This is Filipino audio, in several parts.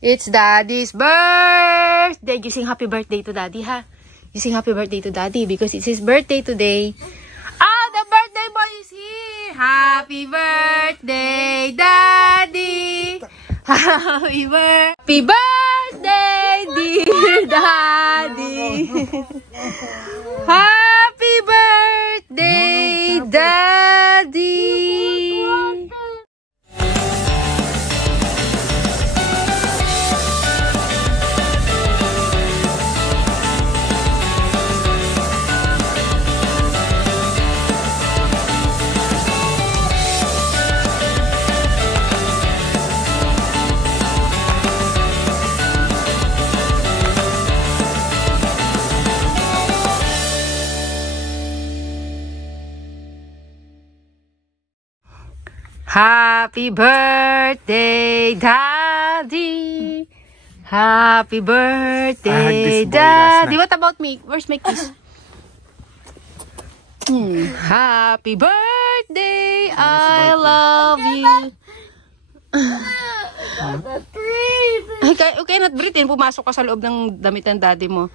It's Daddy's birthday. You sing happy birthday to Daddy, ha? You sing happy birthday to Daddy because it's his birthday today. Oh, the birthday boy is here. Happy birthday, Daddy. Happy birthday, dear Daddy. Happy birthday, Daddy. Happy birthday, Daddy. Happy birthday, Daddy. What about me? Where's my kiss? Happy birthday, I love you. You cannot breathe. Pumasok ka sa loob ng damit ng daddy mo.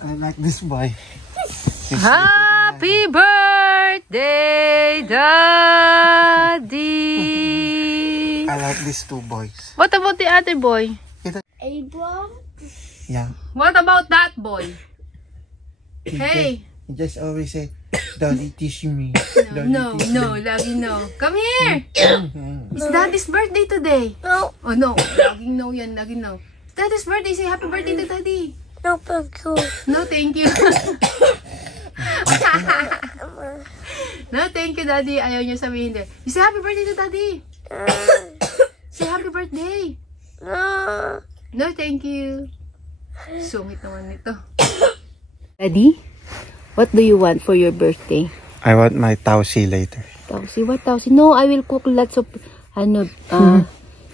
I like this boy. Happy birthday, Daddy. I like these two boys. What about the other boy? Abram? Yeah. What about that boy? Hey. He just always say, Daddy, teach me. No, lagi no. Come here. It's Daddy's birthday today. No. Oh no, laging no yan, laging no. Daddy's birthday, say happy birthday to Daddy. No, thank you. No, thank you. No, thank you, Daddy. Ayaw niyo sabihin din. You say happy birthday to Daddy. Say happy birthday. No. No, thank you. Sungit naman nito. Daddy, what do you want for your birthday? I want my Tausi later. Tausi? What Tausi? No, I will cook lots of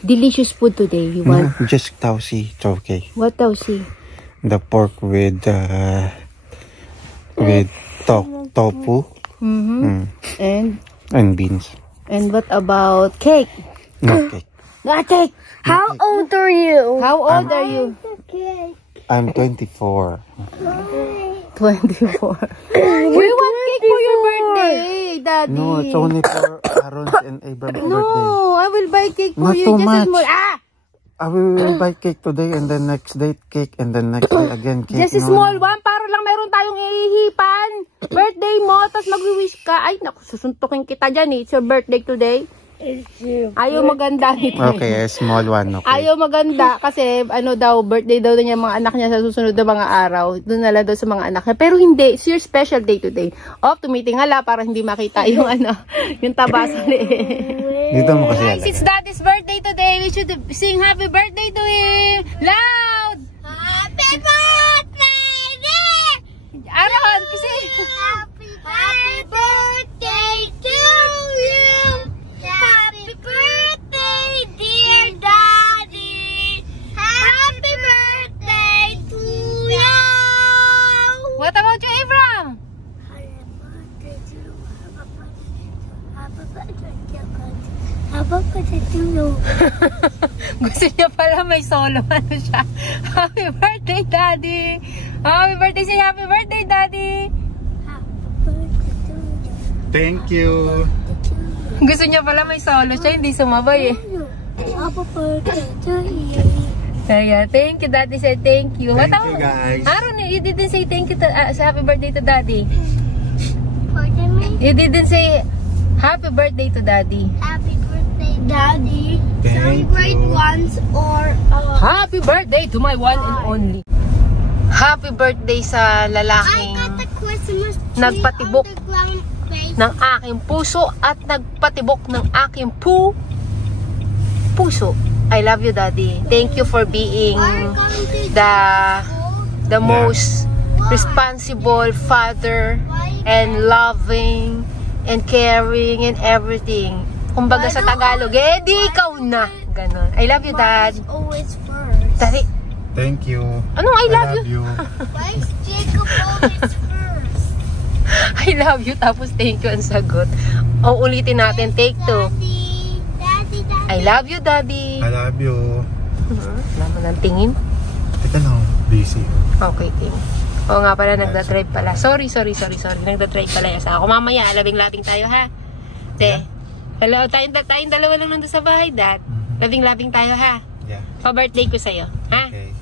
delicious food today. You want? Just Tausi, it's okay. What Tausi? The pork with tofu. And beans. And what about cake? No cake. Not cake. How old are you? How old are you? I'm 24. 24. We want cake for your birthday, Daddy. No, it's only for Aaron's and Abram's birthday. No, I will buy cake for Not you. too Just much. a small. I will buy cake today and then next day cake and then next day again cake. Just a small one para lang meron tayong ihihipan. Birthday mo, tapos mag-wish ka. Ay, naku, susuntukin kita dyan eh. It's your birthday today. Ayaw maganda nito. Okay, a small one. Okay. Ayaw maganda kasi ano daw, birthday daw niya mga anak niya sa susunod na mga araw. Doon na lang daw sa mga anak niya. Pero hindi, it's your special day today. Off, tumitingala para hindi makita yung yung tabasan eh. Dito mo kasi Guys, it's Daddy's birthday today. We should sing happy birthday to him. Loud! Happy birthday! Aaron, kasi... Happy birthday to you! Happy birthday, dear Daddy! Happy birthday to you! What about you, Abram? Happy birthday to you. Gusto niya pala may solo. Ano siya? Happy birthday, Daddy! Happy birthday, say happy birthday, Daddy! Thank you. Gusto niya pala may solo siya, hindi sumabay eh. Happy birthday to you. Kaya, thank you, Daddy said thank you. Thank you, guys. Aaron, you didn't say thank you to, sa happy birthday to Daddy. Pardon me? You didn't say happy birthday to Daddy. Happy birthday, Daddy. Thank Celebrate you. once or Happy birthday to my one and only. Happy birthday sa I lalaking got the Christmas tree nagpatibok on the ground face. ng aking puso at nagpatibok ng aking puso. I love you, Daddy. Thank you for being the most responsible father and loving and caring and everything. Kumbaga sa Tagalog, eh di ikaw na. Ganon. I love you, Dad. Always first. Daddy. Thank you. Anong I love you? Why is Jacob always first? I love you, tapos thank you ang sagot. O ulitin natin, take two. Daddy, Daddy, Daddy. I love you, Daddy. I love you. Naman ang tingin. Teka lang, busy. Okay, tingin. Oo nga pala, nagda-drive pala. Sorry. Nagda-drive pala yung asawa ko. Mamaya, labing-labing tayo, ha? Te. Hello, tayong dalawa lang nandun sa bahay, Dad. Labing-labing tayo, ha? Yeah. Pa-birthday ko sa'yo, ha? Okay.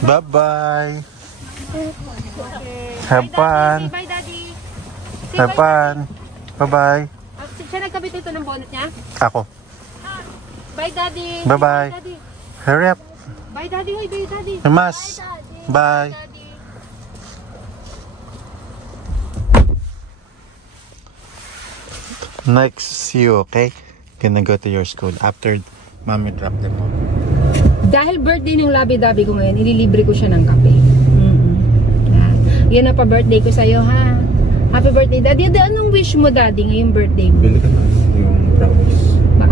Bye-bye. Have fun. Bye, Daddy. Have fun. Bye-bye. Siya nagkabit ito ng bonnet niya? Ako. Bye, Daddy. Bye-bye. Daddy. Hurry up. Bye, Daddy. Bye, Daddy. Mas. Bye. Daddy. Next, see you, okay? Gonna go to your school after mommy drop them off. Dahil birthday ng labi-dabi ko ngayon, ililibre ko siya ng kape. Yan na pa-birthday ko sa'yo, ha? Happy birthday, Daddy. Anong wish mo, Daddy, ngayong birthday mo? Bili ka na yung brownies.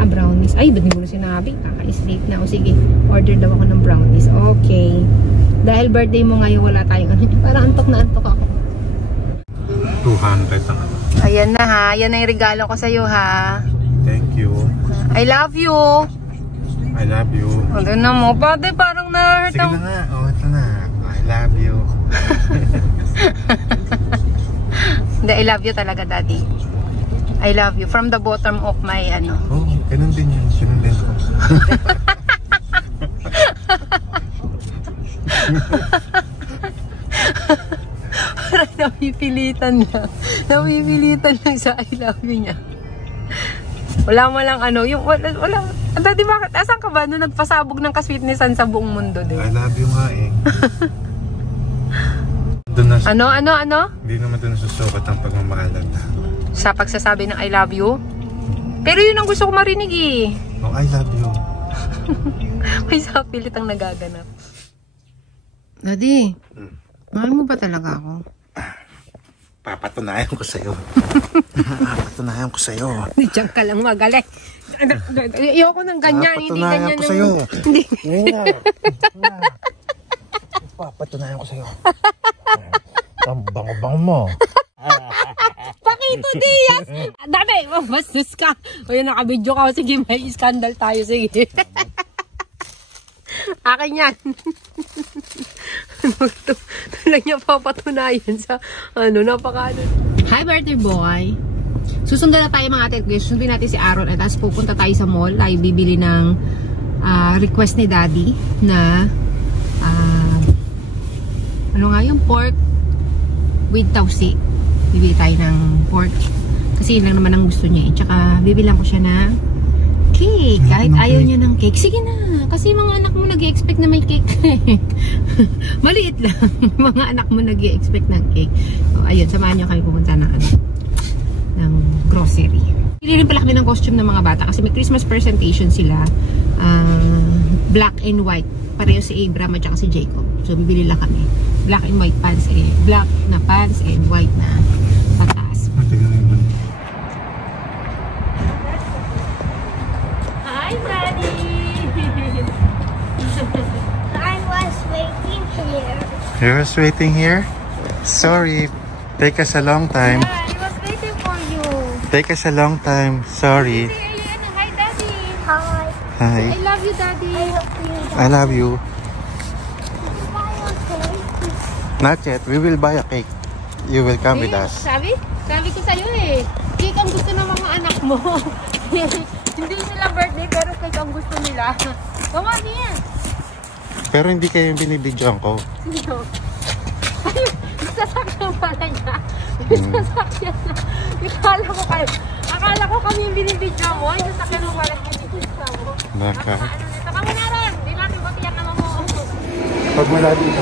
Brownies. Ay, ba't di mo na sinabi? Kaka-sleep na. O sige, order daw ako ng brownies. Okay. Dahil birthday mo ngayon, wala tayong ano. Parang antok na antok ako. 200 ang ano. Ayan na, ha? Yan na yung regalo ko sa'yo, ha? Thank you. I love you. I love you. Ano na mo? Pati parang na-hurt Sige na nga. Oh, ito na. I love you. Hindi, I love you talaga, Daddy. I love you. From the bottom of my, ano. Oh, ganun din yun. Ganun din ko. Parang napipilitan niya. Napipilitan lang sa I love you niya. Wala mo lang ano, yung wala. Daddy, bakit? Asan ka ba? Nung nagpasabog ng kasweetnessan sa buong mundo, din? I love you nga eh. Doon na, Ano? hindi naman doon nasusukat ang pagmamahalan na. Sa pagsasabi ng I love you? Pero yun ang gusto ko marinig eh. Oh, I love you. May sapilit ang nagaganap. Daddy, mahal mo ba talaga ako? Papatunayan ko sa'yo. Papatunayan ko sa'yo. Diyan ka lang magaling. Ayoko ng ganyan. Hindi Papatunayan ganyan. ko sa'yo. Hindi. Ngayon na. Papatunayan ko sa'yo. Ang bango-bango mo. Pakito Diaz! Dami! Bastos ka! O yun, nakabidyo ka. Sige, may scandal tayo. Sige. Akin yan. Ito lang niya papatunayan sa napaka. Hi, birthday boy! Susundan na tayo mga ate. Susundin natin si Aaron at tapos pupunta tayo sa mall. Tayo bibili ng request ni Daddy na ano nga yung pork with tausi. Bibili tayo ng pork. Kasi yun lang naman ang gusto niya. Tsaka bibilang ko siya ng cake. Kahit ayaw niya ng cake. Sige na. Kasi mga anak mo nag-i-expect na may cake. Maliit lang. Mga anak mo nag-i-expect ng cake. So, ayun, samahan niyo kami pumunta ng grocery. Pili rin pala kami ng costume ng mga bata kasi may Christmas presentation sila. Black and white. Pareho si Abram at saka si Jacob. So, bibili lang kami. Black and white pants. Black na pants and white na pataas. Hi, Daddy! I was waiting here. You was waiting here? Sorry. Take us a long time. Yeah, I was waiting for you. Take us a long time. Sorry. Hi, Daddy. Hi. Hi. I love you, Daddy. I love you. Buy a cake. Not yet. We will buy a cake. You will come with us. Sabi ko sa'yo eh. Cake ang gusto ng mga anak mo. Hindi nila birthday pero cake ang gusto nila. Come on here. Pero hindi kayo yung binibidyoan ko. Sino? Ay, sasakyan pala niya. Sasakyan na. Akala ko kami yung binibidyo mo. Yung sasakyan mo pala yung binibidyo mo. Baka. Ano nito? Kamo na rin. Di natin ko tiyak naman mo. Pag wala dito,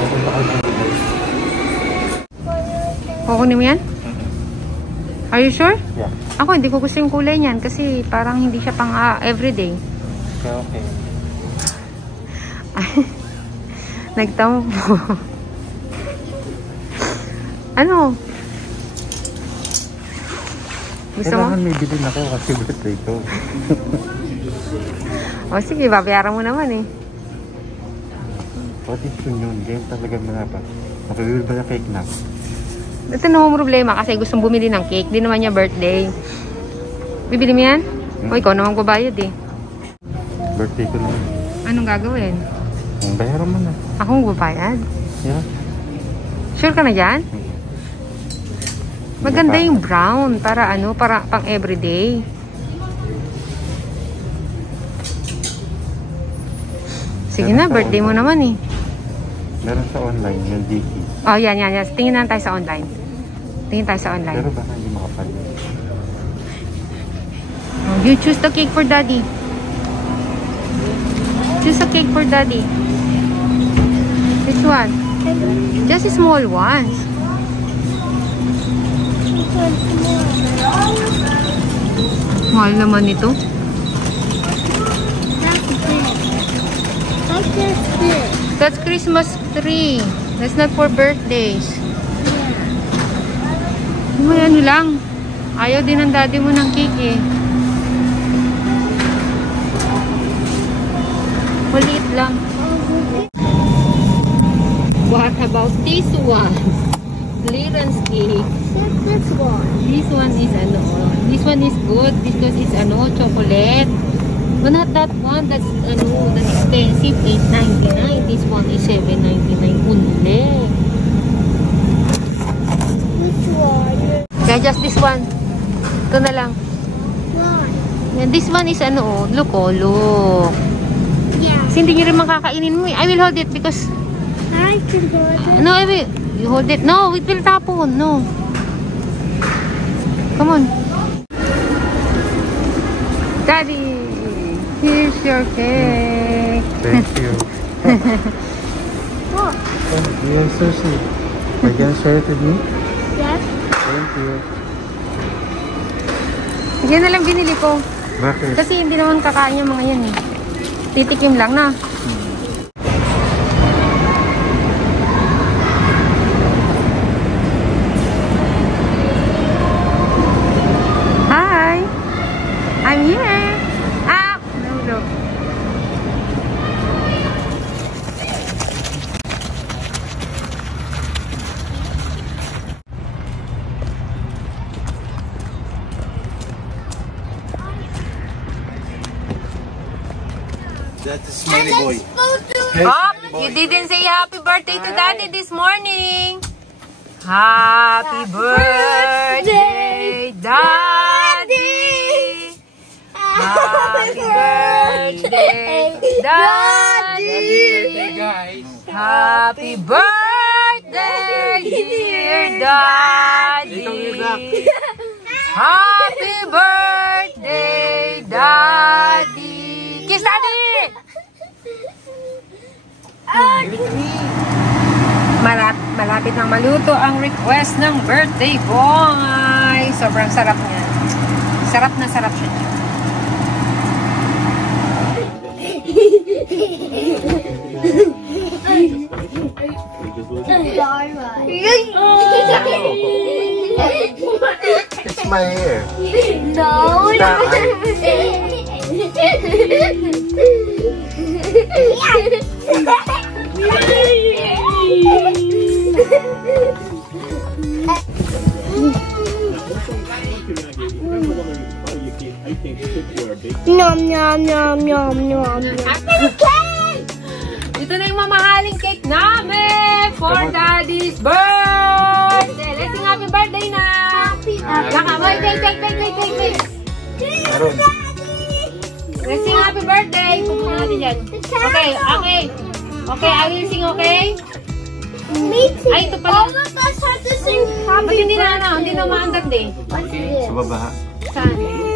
Kukunin mo yan? Are you sure? Yeah. Ako, hindi ko gusto yung kulay niyan kasi parang hindi siya pang everyday. Okay. Nagtampo. Ano? Gusto mo? Kailangan may bilhin ako kasi birthday ko. O sige, babayaran mo naman eh. What is yun yun? Game talaga manapan. Okay, we will buy a cake now. Ito na akong problema kasi gustong bumili ng cake. Di naman niya birthday. Bibili mo yan? O, ikaw naman babayad eh. Birthday ko naman. Anong gagawin? Ang bayaran mo na. Akong babayad? Yeah. Sure ka na dyan? Maganda yung brown. Para ano? Para pang everyday. Sige na, birthday mo naman eh. Meron sa online, yung Diki. Oh, yan. Tingin na tayo sa online. Tingin tayo sa online. Pero baka hindi makapal. Oh, you choose the cake for daddy. Choose a cake for daddy. Which one? Just small ones. Mahal naman ito. That's Christmas tree. That's not for birthdays. May ano lang. Ayaw din ng daddy mo ng cake eh. Maliit lang. What about this one? Clearance cake. This one. This one is ano? This one is good because it's ano, chocolate. But not that one. That's ano, that's expensive. $8.99. This one is $7.99 only. Which one? Kaya just this one. Ito na lang. One. And this one is ano, look. Yeah. Kasi hindi nyo rin makakainin mo. I will hold it because... I can hold it. No, I will... You hold it. No, it will tapon. No. Come on. Daddy, here's your cake. Thank you. What? Oh, you're so sweet. Are you gonna share it with me? Yes. Thank you. Yan na lang binili ko. Bakit? Kasi hindi naman kakain yung mga yan eh. Titikim lang na. Hi! I'm here! Ah! No. That's a smelly boy. Oh, you didn't say happy birthday to daddy this morning. Happy birthday, daddy. Happy birthday, daddy. Guys. Happy birthday, dear daddy. Happy birthday, daddy. Kiss daddy. Malapit nang maluto ang request ng birthday boy. Sobrang sarap niya. Sarap na sarap siya. It's my hair. No. Nom nom nom nom nom. Happy cake! Ito na yung mamahaling cake namin for daddy's birthday. Let's sing happy birthday na. Wait. Meron. Let's sing happy birthday. Pupunta natin dyan. Okay, I will sing, okay? Me too. Ay, ito pala. All of us have to sing Ba't happy hindi na maandad eh? What's this? Sa baba. Saan?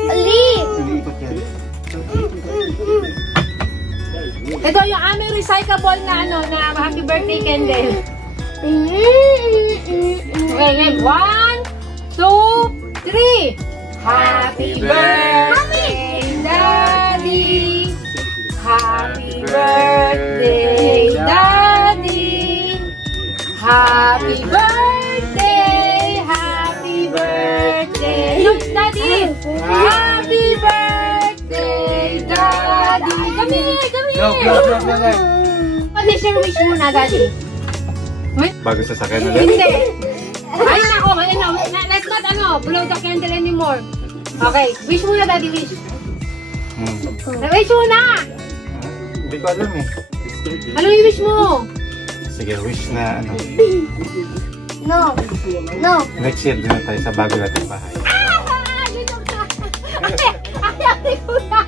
A leaf. Ilipat yan. Ito yung aming recyclable na na happy birthday candle. Okay, 1, 2, 3. Happy birthday, Daddy. Happy birthday, Daddy. Happy birthday, happy birthday. Look, Daddy. Happy birthday, Daddy. Come here. Pag-share wish muna, Daddy. Bago sa sakyan na Hindi. Ay, nako. blow the candle anymore. Okay, wish muna, Daddy, wish. Wish muna! Hindi ko alam eh. Ano yung wish mo? Sige, wish na ano. No. No. Next year din na tayo sa bago nating bahay. Ayaw ni Kuya.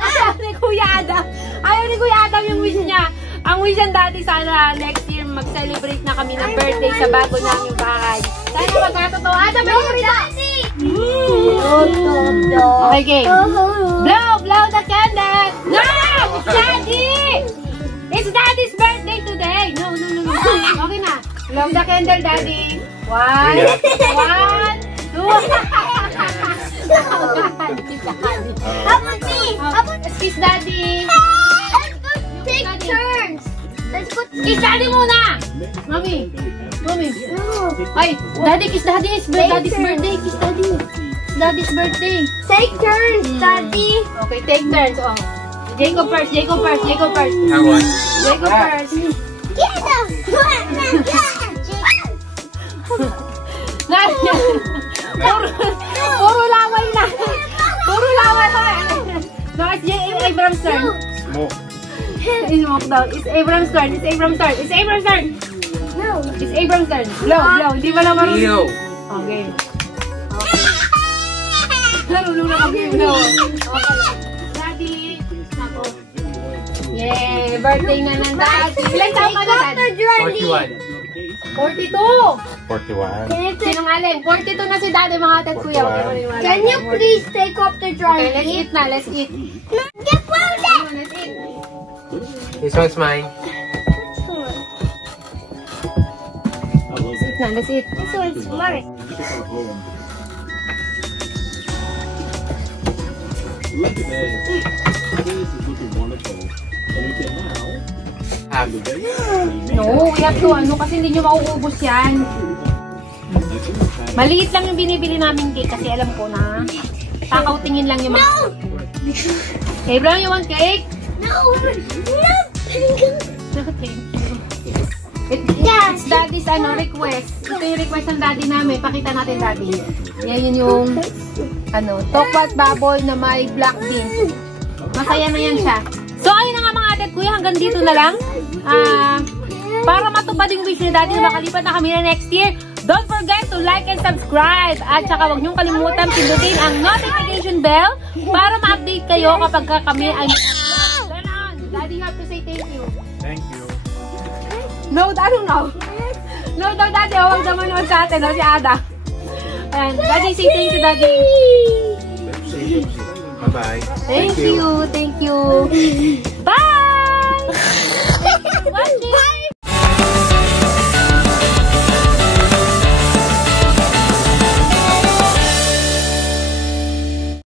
Ayaw ni Kuya Adam. Ayaw ni Kuya Adam yung wish niya. Ang wish ng Daddy, sana next year mag-celebrate na kami ng birthday sa bago naming bahay. Sana magkatotoo. Adam, balik Daddy! Okay, game. Blow the candle! No! It's Daddy! It's Daddy's birthday today! No. Okay na. Blow the candle, Daddy. 1, 2. Kiss Daddy. Take turns. Let's go. Kiss Daddy muna! Mami. Ay, Daddy, kiss Daddy. It's Daddy's birthday. Kiss Daddy. Daddy's birthday. Take turns, Daddy. Okay, take turns. Oh. Jacob first. How one? Jacob first. Get up. Puro laway na. Puro laway na. No, it's Abram's turn. Smoke. It's smoke down. It's Abram's turn. No. It's Abram's turn. Blow. Hindi ba naman? Okay. Marunong na mag-blow. Okay. Daddy. Ako. Yay! Birthday na ng Daddy. Ilan taon ka na, Daddy? 42. 41. Sinungaling. 42 na si Daddy, mga tat kuya. Can you please take off the Okay, let's dry eat na. Let's eat. Get frozen. Let's eat. This one's mine. Let's eat. This one's mine. Look at this. This is looking wonderful. And we can now have the base. No, we have to kasi hindi nyo mauubos yan. Maliit lang yung binibili namin cake kasi alam ko na kakautingin lang yung mga... Abraham, you want cake? No. Okay. It's Daddy's request. Ito yung request ng Daddy namin. Pakita natin, Daddy. Yan yung tokwat baboy na may black beans. Masaya na yan siya. So, ayun na nga mga ate at kuya. Hanggang dito na lang. Para matupad yung wish ni Daddy na makalipat na kami na next year, don't forget to like and subscribe. At saka huwag niyong kalimutan pindutin ang notification bell para ma-update kayo kapag kami ay turn on. Daddy, you have to say thank you. Thank you. No, Daddy, no. No, Daddy, huwag naman naman sa atin, si Ada. And Daddy, say thank you, Daddy. Bye-bye. Thank you. Bye!